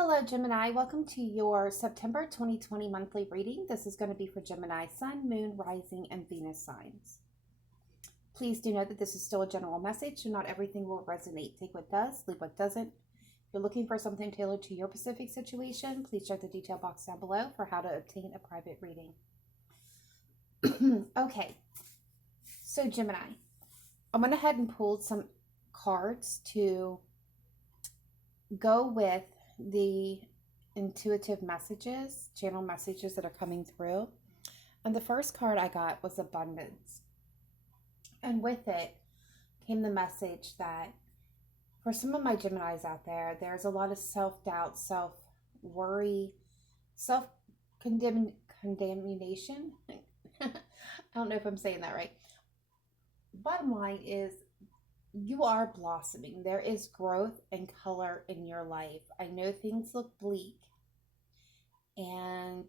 Hello, Gemini. Welcome to your September 2020 monthly reading. This is going to be for Gemini Sun, Moon, Rising, and Venus signs. Please do note that this is still a general message, so not everything will resonate. Take what does, leave what doesn't. If you're looking for something tailored to your specific situation, please check the detail box down below for how to obtain a private reading. Okay, so Gemini, I went ahead and pulled some cards to go with the intuitive messages, channel messages that are coming through. And the first card I got was abundance. And with it came the message that for some of my Geminis out there, there's a lot of self-doubt, self-worry, self-condemnation. I don't know if I'm saying that right. Bottom line is you are blossoming. There is growth and color in your life. I know things look bleak and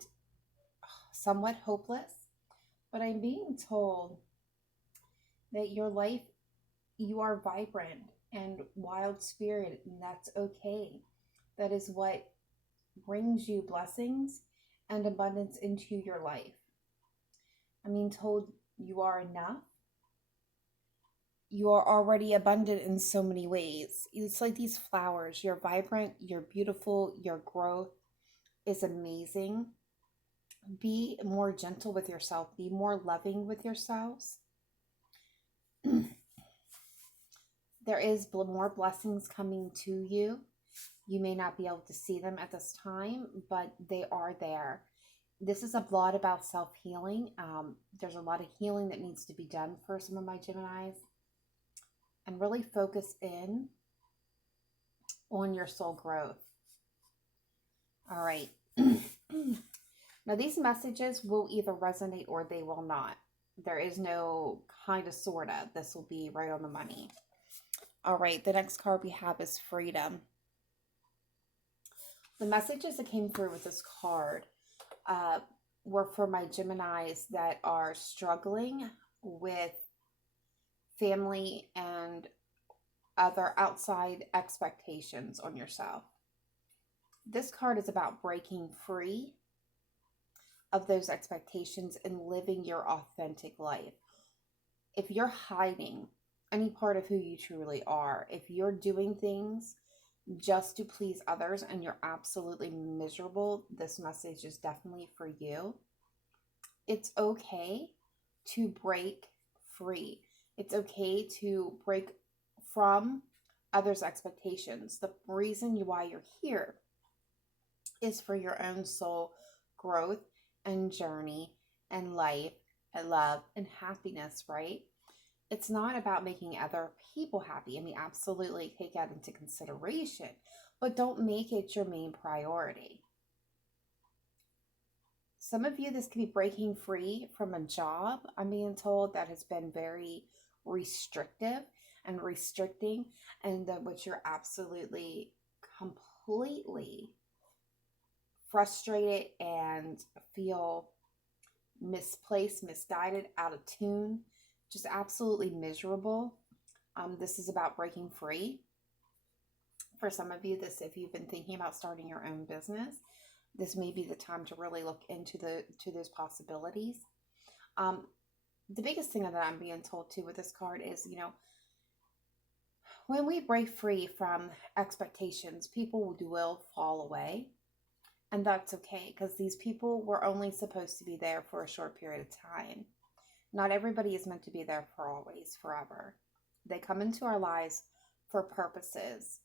somewhat hopeless, but I'm being told that your life, you are vibrant and wild spirit, and that's okay. That is what brings you blessings and abundance into your life. I'm being told you are enough. You are already abundant in so many ways. It's like these flowers. You're vibrant, you're beautiful, your growth is amazing. Be more gentle with yourself. Be more loving with yourselves. There is more blessings coming to you. You may not be able to see them at this time, but they are there. This is a lot about self-healing. There's a lot of healing that needs to be done for some of my Geminis. And really focus in on your soul growth. All right. Now, these messages will either resonate or they will not. There is no kind of sort of. This will be right on the money. All right. The next card we have is freedom. The messages that came through with this card were for my Geminis that are struggling with family and other outside expectations on yourself. This card is about breaking free of those expectations and living your authentic life. If you're hiding any part of who you truly are, if you're doing things just to please others and you're absolutely miserable, this message is definitely for you. It's okay to break free. It's okay to break from others' expectations. The reason why you're here is for your own soul growth and journey and life and love and happiness, right? It's not about making other people happy. I mean, absolutely take that into consideration, but don't make it your main priority. Some of you, this could be breaking free from a job, I'm being told, that has been very restrictive and restricting, and which you're absolutely completely frustrated and feel misplaced, misguided, out of tune, just absolutely miserable. This is about breaking free. For some of you, if you've been thinking about starting your own business, this may be the time to really look into those possibilities. The biggest thing that I'm being told too with this card is, when we break free from expectations, people will fall away. And that's okay, because these people were only supposed to be there for a short period of time. Not everybody is meant to be there for always, forever. They come into our lives for purposes.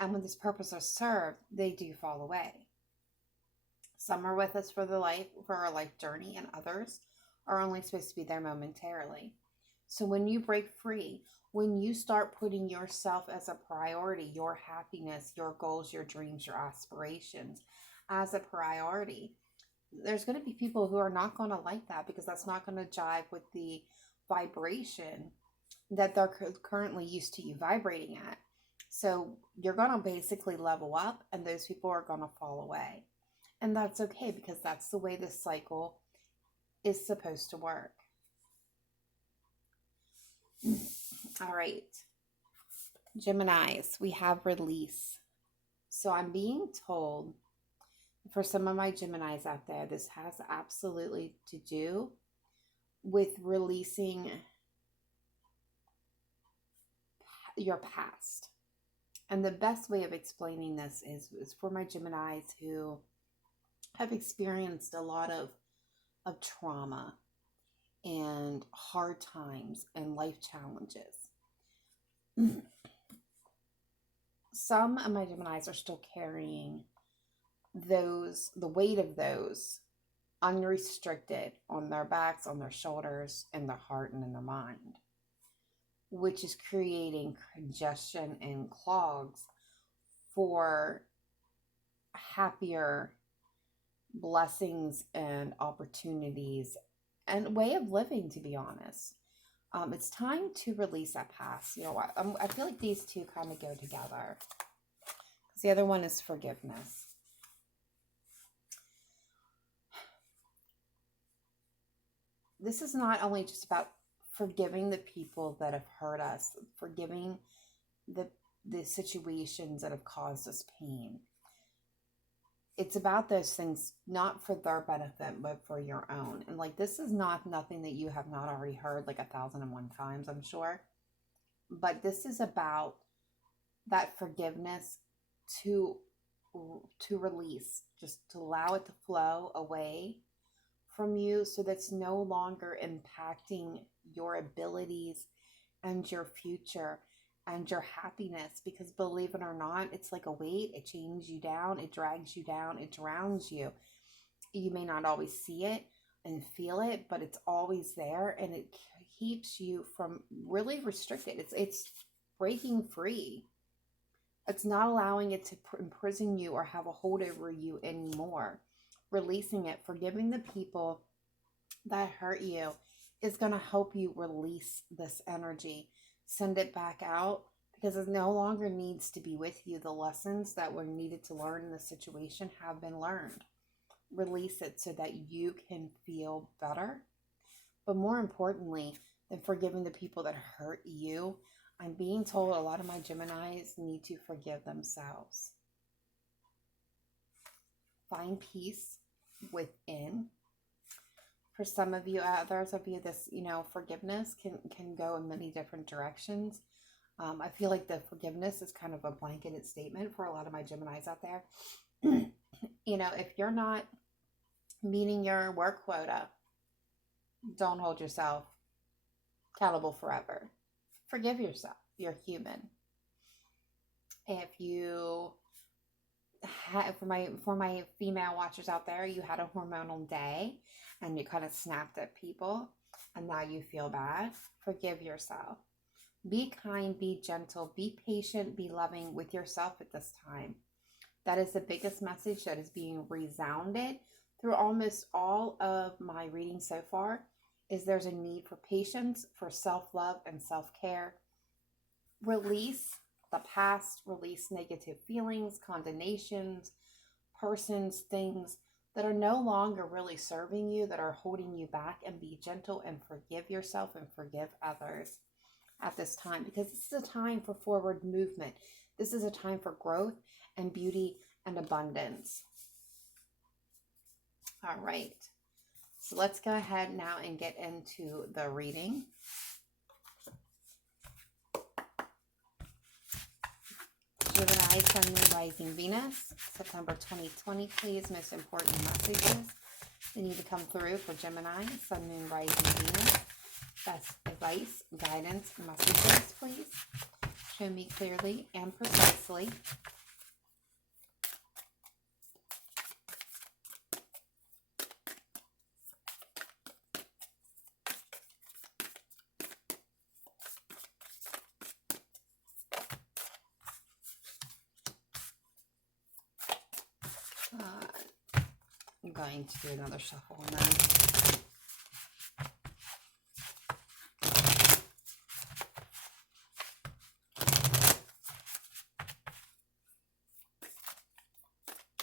And when this purpose is served, they do fall away. Some are with us for our life journey, and others are only supposed to be there momentarily. So when you break free, when you start putting yourself as a priority, your happiness, your goals, your dreams, your aspirations as a priority, there's going to be people who are not going to like that, because that's not going to jive with the vibration that they're currently used to you vibrating at. So you're going to basically level up, and those people are going to fall away. And that's okay, because that's the way this cycle is supposed to work. All right. Geminis, we have release. So I'm being told, for some of my Geminis out there, this has absolutely to do with releasing your past. And the best way of explaining this is for my Geminis who have experienced a lot of trauma and hard times and life challenges. Some of my Geminis are still carrying the weight of those unrestricted on their backs, on their shoulders, in their heart, and in their mind, which is creating congestion and clogs for happier blessings and opportunities and way of living, to be honest. It's time to release that past. You know what? I feel like these two kind of go together. Because the other one is forgiveness. This is not only just about forgiving the people that have hurt us, forgiving the situations that have caused us pain. It's about those things not for their benefit, but for your own. And like, this is nothing that you have not already heard like 1,001 times, I'm sure. But this is about that forgiveness to release, just to allow it to flow away from you, so that's no longer impacting your abilities and your future and your happiness. Because believe it or not, it's like a weight. It chains you down, it drags you down, it drowns you. You may not always see it and feel it, but it's always there, and it keeps you from really restricted. It's breaking free. It's not allowing it to imprison you or have a hold over you anymore. Releasing it, forgiving the people that hurt you, is going to help you release this energy. Send it back out, because it no longer needs to be with you. The lessons that were needed to learn in the situation have been learned. Release it so that you can feel better. But more importantly than forgiving the people that hurt you, I'm being told a lot of my Geminis need to forgive themselves. Find peace within. For some of you, others of you, this, forgiveness can go in many different directions. I feel like the forgiveness is kind of a blanketed statement for a lot of my Geminis out there. If you're not meeting your work quota, don't hold yourself accountable forever. Forgive yourself. You're human. If you for my female watchers out there, you had a hormonal day and you kind of snapped at people and now you feel bad, forgive yourself. Be kind, be gentle, be patient, be loving with yourself at this time. That is the biggest message that is being resounded through almost all of my readings so far, is there's a need for patience, for self-love and self-care. Release the past, release negative feelings, condemnations, persons, things that are no longer really serving you, that are holding you back, and be gentle and forgive yourself and forgive others at this time, because this is a time for forward movement. This is a time for growth and beauty and abundance. All right. So let's go ahead now and get into the reading. Gemini, Sun, Moon, Rising, Venus, September 2020, please. Most important messages that need to come through for Gemini, Sun, Moon, Rising, Venus. Best advice, guidance, messages, please. Show me clearly and precisely. I'm going to do another shuffle and then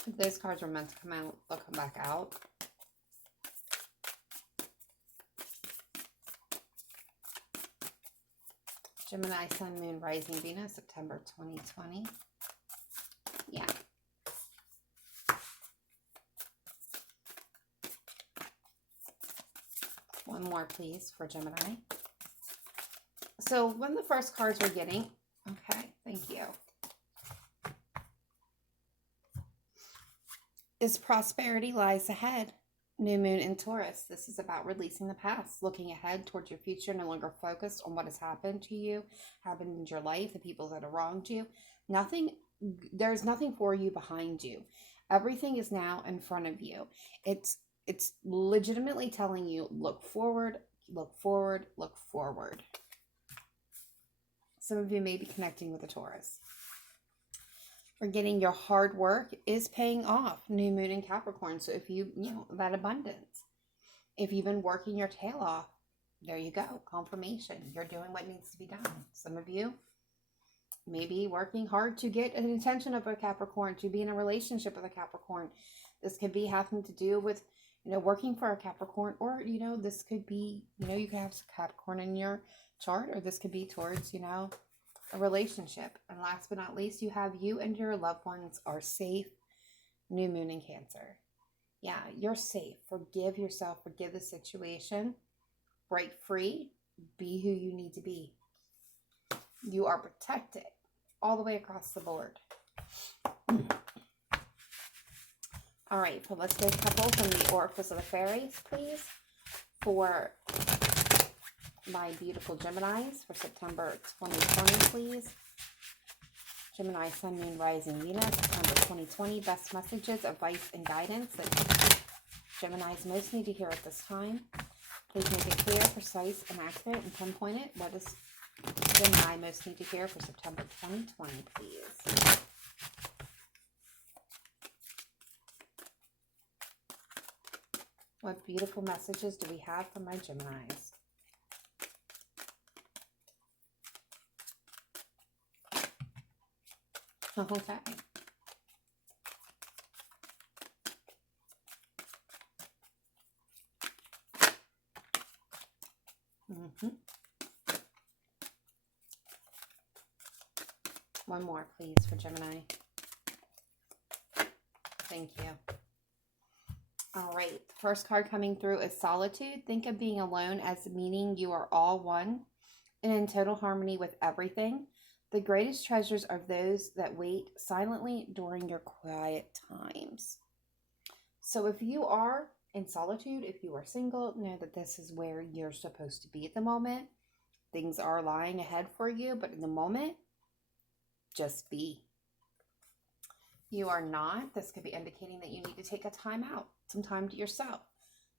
if those cards were meant to come out, they'll come back out. Gemini, Sun, Moon, Rising, Venus, September 2020. Yeah, more, please, for Gemini. So one of the first cards we're getting, okay, thank you, is prosperity lies ahead. New moon in Taurus. This is about releasing the past, looking ahead towards your future, no longer focused on what has happened to you, happened in your life, the people that have wronged you. There's nothing for you behind you. Everything is now in front of you. It's legitimately telling you, look forward, look forward, look forward. Some of you may be connecting with a Taurus. We're getting your hard work is paying off. New moon in Capricorn. So if you that abundance, if you've been working your tail off, there you go. Confirmation. You're doing what needs to be done. Some of you may be working hard to get an attention of a Capricorn, to be in a relationship with a Capricorn. This could be having to do with, working for a Capricorn, or, this could be, you could have Capricorn in your chart, or this could be towards, a relationship. And last but not least, you and your loved ones are safe. New moon in Cancer. Yeah, you're safe. Forgive yourself. Forgive the situation. Break free. Be who you need to be. You are protected all the way across the board. All right, so let's get a couple from the Oracles of the Fairies, please, for my beautiful Geminis for September 2020, please. Gemini, Sun, Moon, Rising, Venus, September 2020. Best messages, advice, and guidance that Geminis most need to hear at this time. Please make it clear, precise, and accurate, and pinpoint it. What does Gemini most need to hear for September 2020, please? What beautiful messages do we have from my Geminis? Okay. One more, please, for Gemini. Thank you. All right. The first card coming through is Solitude. Think of being alone as meaning you are all one and in total harmony with everything. The greatest treasures are those that wait silently during your quiet times. So if you are in solitude, if you are single, know that this is where you're supposed to be at the moment. Things are lying ahead for you, but in the moment, just be. You are not. This could be indicating that you need to take a time out, some time to yourself.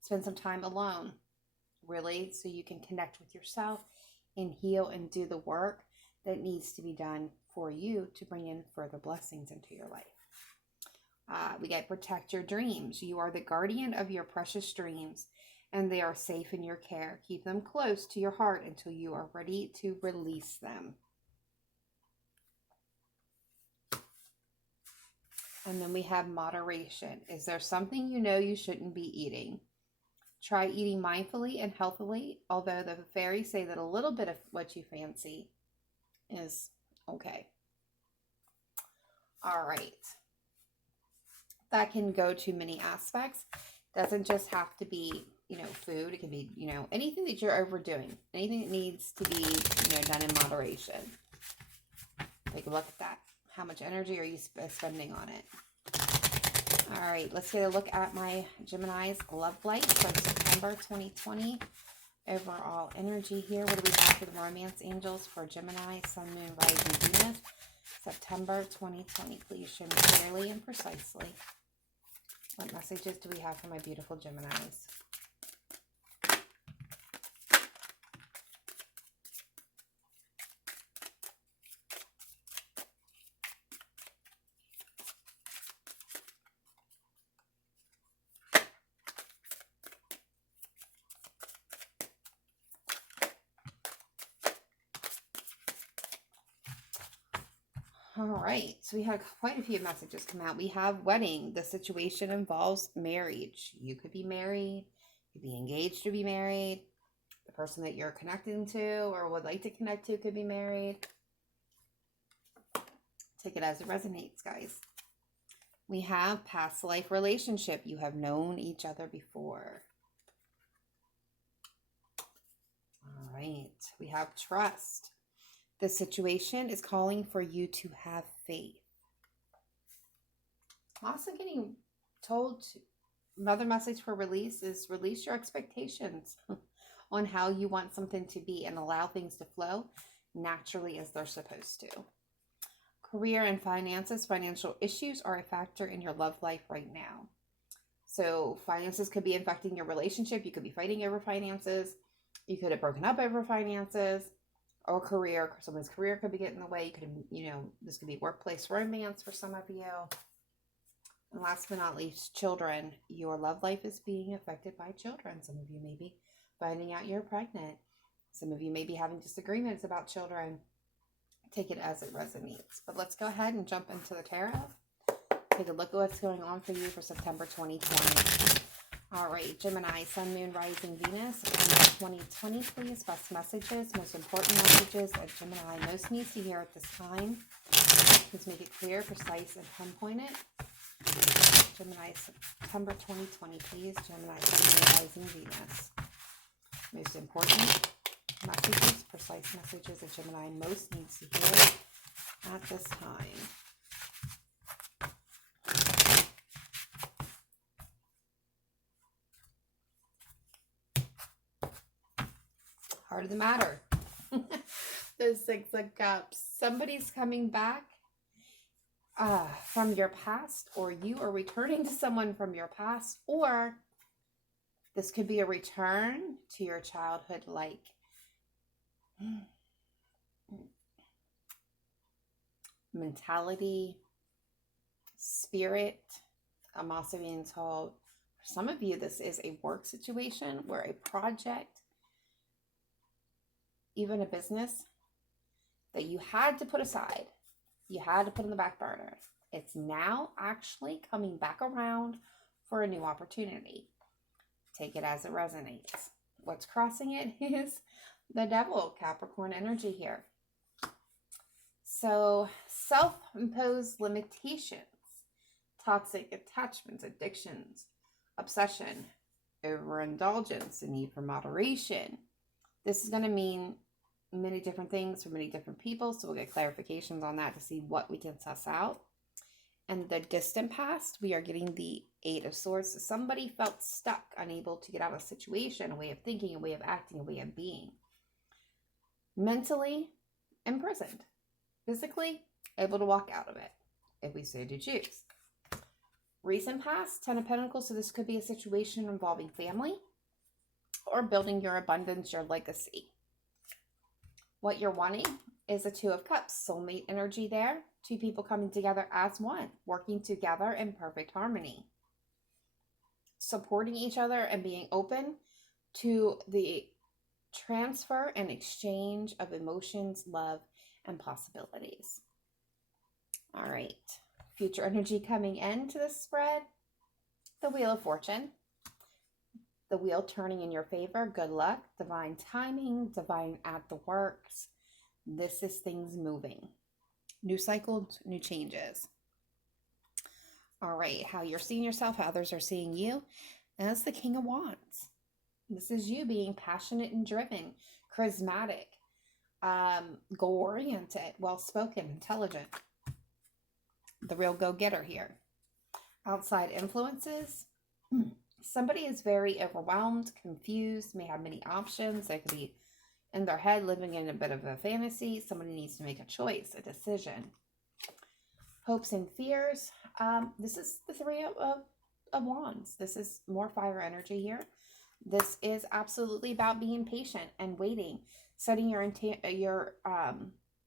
Spend some time alone, really, so you can connect with yourself and heal and do the work that needs to be done for you to bring in further blessings into your life. We get protect your dreams. You are the guardian of your precious dreams, and they are safe in your care. Keep them close to your heart until you are ready to release them. And then we have moderation. Is there something you know you shouldn't be eating? Try eating mindfully and healthily, although the fairies say that a little bit of what you fancy is okay. All right. That can go to many aspects. Doesn't just have to be, food. It can be, anything that you're overdoing. Anything that needs to be, done in moderation. Take a look at that. How much energy are you spending on it? All right, let's get a look at my Gemini's love light for September 2020. Overall energy here. What do we have for the romance angels for Gemini, Sun, Moon, Rising, Venus? September 2020. Please show me clearly and precisely. What messages do we have for my beautiful Geminis? All right, so we had quite a few messages come out. We have wedding. The situation involves marriage. You could be married, you could be engaged to be married. The person that you're connecting to or would like to connect to could be married. Take it as it resonates, guys. We have past life relationship. You have known each other before. right. We have trust. The situation is calling for you to have faith. Also getting told, another message for release is release your expectations on how you want something to be and allow things to flow naturally as they're supposed to. Career and finances, financial issues are a factor in your love life right now. So finances could be affecting your relationship. You could be fighting over finances. You could have broken up over finances, or career. Someone's career could be getting in the way. You could, this could be workplace romance for some of you. And last but not least, children. Your love life is being affected by children. Some of you may be finding out you're pregnant. Some of you may be having disagreements about children. Take it as it resonates. But let's go ahead and jump into the tarot. Take a look at what's going on for you for September 2020. All right, Gemini, Sun, Moon, Rising, Venus, September 2020, please. Best messages, most important messages that Gemini most needs to hear at this time. Please make it clear, precise, and pinpoint it. Gemini, September 2020, please. Gemini, Sun, Moon, Rising, Venus. Most important messages, precise messages that Gemini most needs to hear at this time. Heart of the matter. The Six of Cups. Somebody's coming back from your past, or you are returning to someone from your past, or this could be a return to your childhood mentality, spirit. I'm also being told for some of you this is a work situation where a project, even a business that you had to put aside, you had to put in the back burner, it's now actually coming back around for a new opportunity. Take it as it resonates. What's crossing it is the Devil, Capricorn energy here. So self-imposed limitations, toxic attachments, addictions, obsession, overindulgence, the need for moderation. This is going to mean many different things for many different people. So we'll get clarifications on that to see what we can suss out. And the distant past, we are getting the Eight of Swords. So somebody felt stuck, unable to get out of a situation, a way of thinking, a way of acting, a way of being. Mentally imprisoned. Physically able to walk out of it, if we so to choose. Recent past, Ten of Pentacles. So this could be a situation involving family or building your abundance, your legacy. What you're wanting is a Two of Cups, soulmate energy there. Two people coming together as one, working together in perfect harmony. Supporting each other and being open to the transfer and exchange of emotions, love, and possibilities. All right. Future energy coming into this spread. The Wheel of Fortune. The wheel turning in your favor. Good luck. Divine timing. Divine at the works. This is things moving. New cycles, new changes. All right. How you're seeing yourself, how others are seeing you. And that's the King of Wands. This is you being passionate and driven, charismatic, goal-oriented, well-spoken, intelligent. The real go-getter here. Outside influences. Somebody is very overwhelmed, confused, may have many options. They could be in their head living in a bit of a fantasy. Somebody needs to make a choice, a decision. Hopes and fears. This is the Three of Wands. This is more fire energy here. This is absolutely about being patient and waiting, setting your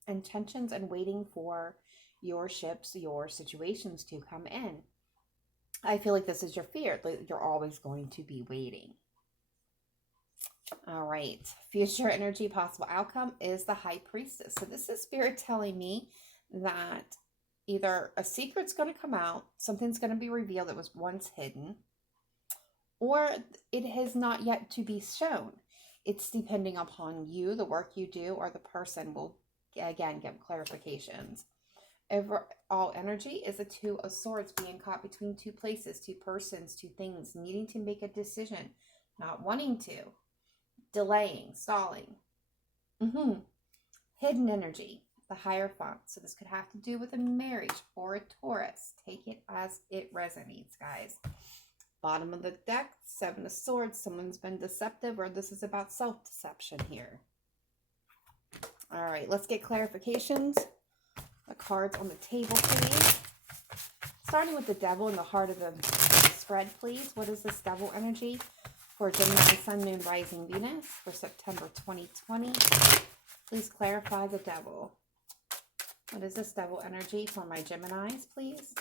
intentions and waiting for your ships, your situations to come in. I feel like this is your fear. You're always going to be waiting. All right. Future energy, possible outcome is the High Priestess. So this is Spirit telling me that either a secret's going to come out, something's going to be revealed that was once hidden, or it has not yet to be shown. It's depending upon you, the work you do, or the person will, again, give clarifications. Overall energy is a Two of Swords, being caught between two places, two persons, two things, needing to make a decision, not wanting to, delaying, stalling. Mm-hmm. Hidden energy, the Hierophant. So this could have to do with a marriage or a Taurus. Take it as it resonates, guys. Bottom of the deck, Seven of Swords. Someone's been deceptive, or this is about self-deception here. All right, let's get clarifications. The cards on the table, please. Starting with the Devil in the heart of the spread, please. What is this Devil energy for Gemini, Sun, Moon, Rising, Venus for September 2020? Please clarify the Devil. What is this Devil energy for my Geminis, please?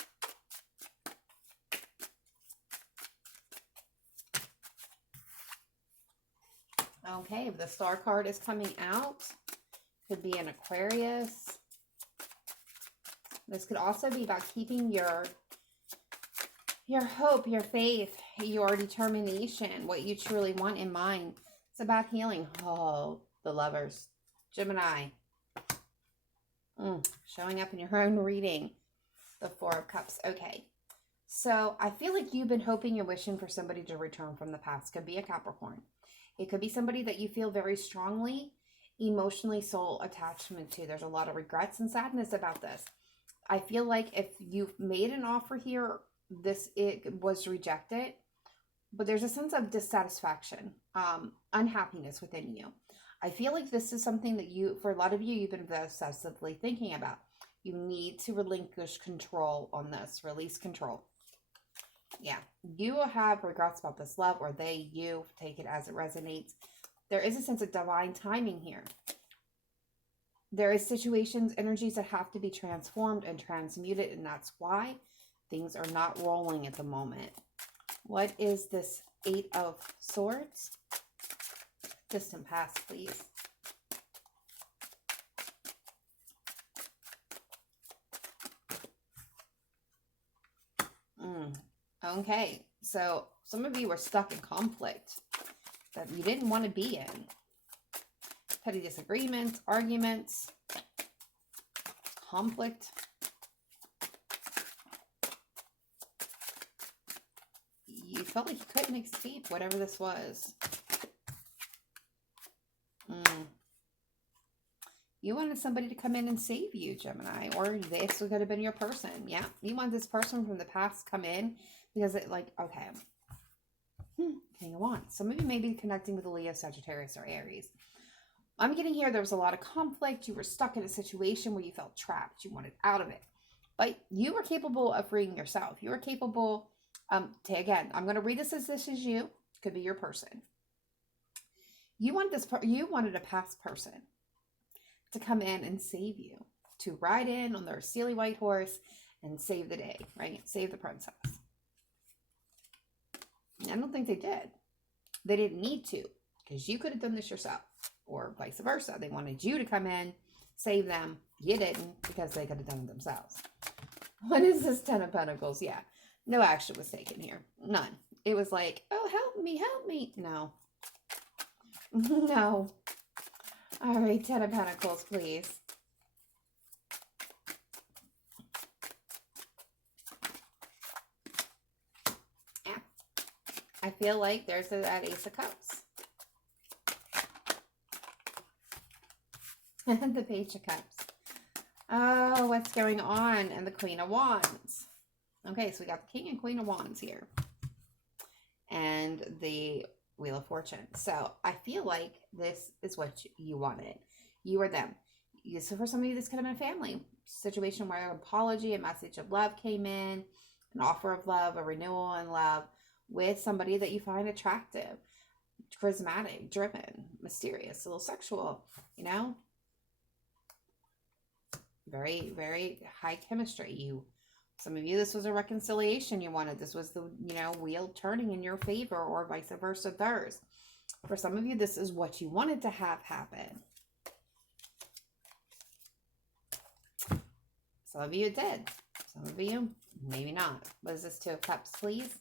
Okay, if the Star card is coming out, could be an Aquarius. This could also be about keeping your hope, your faith, your determination, what you truly want in mind. It's about healing. Oh, the Lovers. Gemini. Showing up in your own reading. The Four of Cups. Okay. So I feel like you've been hoping and wishing for somebody to return from the past. Could be a Capricorn. It could be somebody that you feel very strongly, emotionally, soul attachment to. There's a lot of regrets and sadness about this. I feel like if you've made an offer here, it was rejected, but there's a sense of dissatisfaction, unhappiness within you. I feel like this is something that for a lot of you, you've been obsessively thinking about. You need to relinquish control on this, release control. Yeah, you will have regrets about this love, or you take it as it resonates. There is a sense of divine timing here. There is situations, energies that have to be transformed and transmuted, and that's why things are not rolling at the moment. What is this Eight of Swords? Distant past, please. Okay, so some of you were stuck in conflict that you didn't want to be in. Petty disagreements, arguments, conflict. You felt like you couldn't escape whatever this was. You wanted somebody to come in and save you, Gemini, or this could have been your person. Yeah, you want this person from the past to come in because okay. King of Wands. Some of you may be connecting with a Leo, Sagittarius, or Aries. I'm getting here, there was a lot of conflict. You were stuck in a situation where you felt trapped. You wanted out of it. But you were capable of freeing yourself. You were capable, again, I'm going to read this is you. Could be your person. You wanted a past person to come in and save you. To ride in on their steely white horse and save the day, right? Save the princess. I don't think they did. They didn't need to, because you could have done this yourself, or vice versa. They wanted you to come in, save them. You didn't, because they could have done it themselves. What is this Ten of Pentacles? Yeah, no action was taken here. None. It was like, oh, help me, help me. No. No. All right, Ten of Pentacles, please. Yeah. I feel like there's that Ace of Cups. And the Page of Cups. Oh, what's going on? And the Queen of Wands. Okay, so we got the King and Queen of Wands here. And the Wheel of Fortune. So I feel like this is what you wanted. You or them. So for some of you, this could have been a family situation where an apology, a message of love came in, an offer of love, a renewal in love with somebody that you find attractive, charismatic, driven, mysterious, a little sexual, you know? Very, very high chemistry. Some of you, this was a reconciliation you wanted. This was the, wheel turning in your favor, or vice versa theirs. For some of you, this is what you wanted to have happen. Some of you it did. Some of you, maybe not. What is this Two of Cups, please?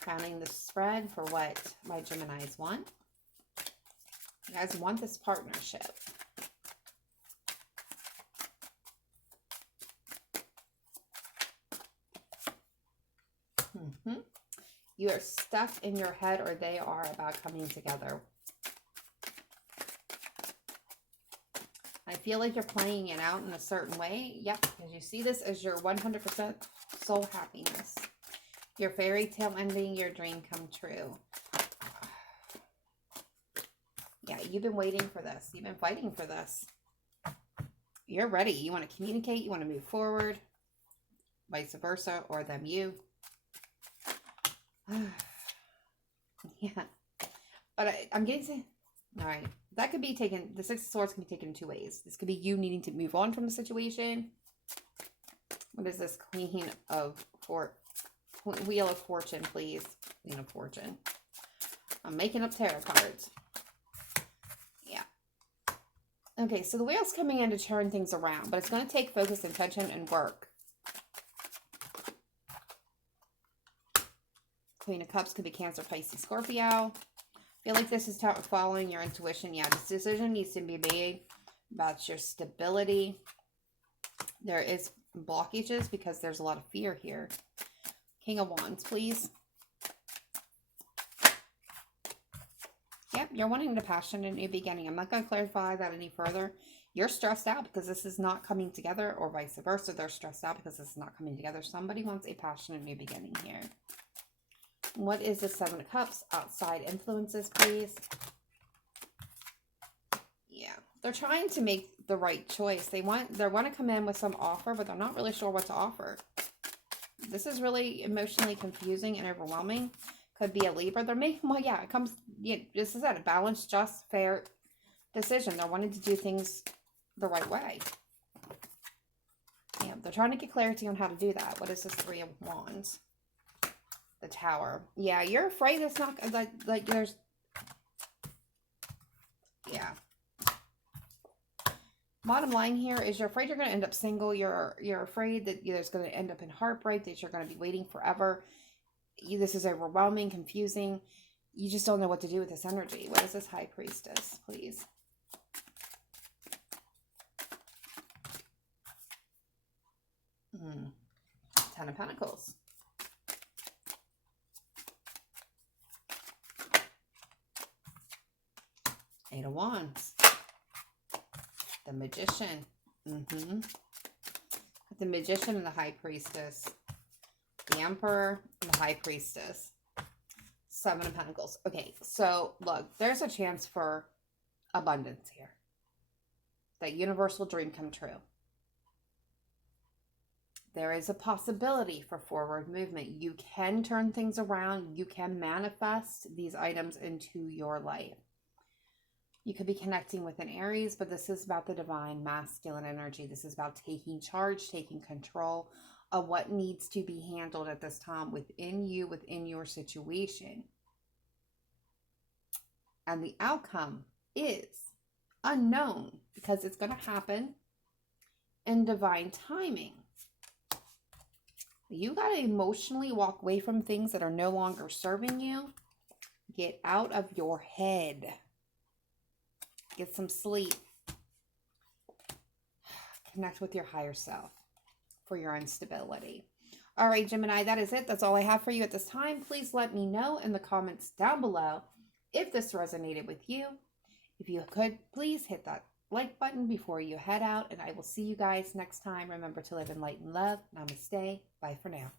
Counting the spread for what my Geminis want. You guys want this partnership. You are stuck in your head, or they are about coming together. feel like you're playing it out in a certain way. Yep, because you see this as your 100% soul happiness. Your fairy tale ending, your dream come true. Yeah, you've been waiting for this. You've been fighting for this. You're ready. You want to communicate. You want to move forward. Vice versa, or them you. Yeah. But I'm getting to... All right. That could be taken... The Six of Swords can be taken in two ways. This could be you needing to move on from the situation. What is this? Queen of... Wheel of Fortune, please. Queen of Fortune. I'm making up tarot cards. Yeah. Okay, so the wheel's coming in to turn things around, but it's going to take focus, intention, and work. Queen of Cups could be Cancer, Pisces, Scorpio. I feel like this is following your intuition. Yeah, this decision needs to be made about your stability. There is blockages because there's a lot of fear here. King of Wands, please. Yep, you're wanting the passion and new beginning. I'm not going to clarify that any further. You're stressed out because this is not coming together, or vice versa. They're stressed out because this is not coming together. Somebody wants a passionate new beginning here. What is the Seven of Cups? Outside influences, please. Yeah, they're trying to make the right choice. They want to come in with some offer, but they're not really sure what to offer. This is really emotionally confusing and overwhelming. Could be a Libra. They're making, well, yeah, it comes, yeah, this is a balanced, just, fair decision. They're wanting to do things the right way. Yeah, they're trying to get clarity on how to do that. What is this Three of Wands? The Tower. Yeah, you're afraid it's not, like there's, yeah. Bottom line here is you're afraid you're going to end up single. You're afraid that there's going to end up in heartbreak, that you're going to be waiting forever. This is overwhelming, confusing. You just don't know what to do with this energy. What is this High Priestess, please? Ten of Pentacles. Eight of Wands. The Magician. The Magician and the High Priestess. The Emperor and the High Priestess. Seven of Pentacles. Okay, so look, there's a chance for abundance here. That universal dream come true. There is a possibility for forward movement. You can turn things around. You can manifest these items into your life. You could be connecting with an Aries, but this is about the divine masculine energy. This is about taking charge, taking control of what needs to be handled at this time within you, within your situation. And the outcome is unknown because it's going to happen in divine timing. You got to emotionally walk away from things that are no longer serving you. Get out of your head. Get some sleep. Connect with your higher self for your instability. All right, Gemini, that is it. That's all I have for you at this time. Please let me know in the comments down below if this resonated with you. If you could, please hit that like button before you head out, and I will see you guys next time. Remember to live in light and love. Namaste. Bye for now.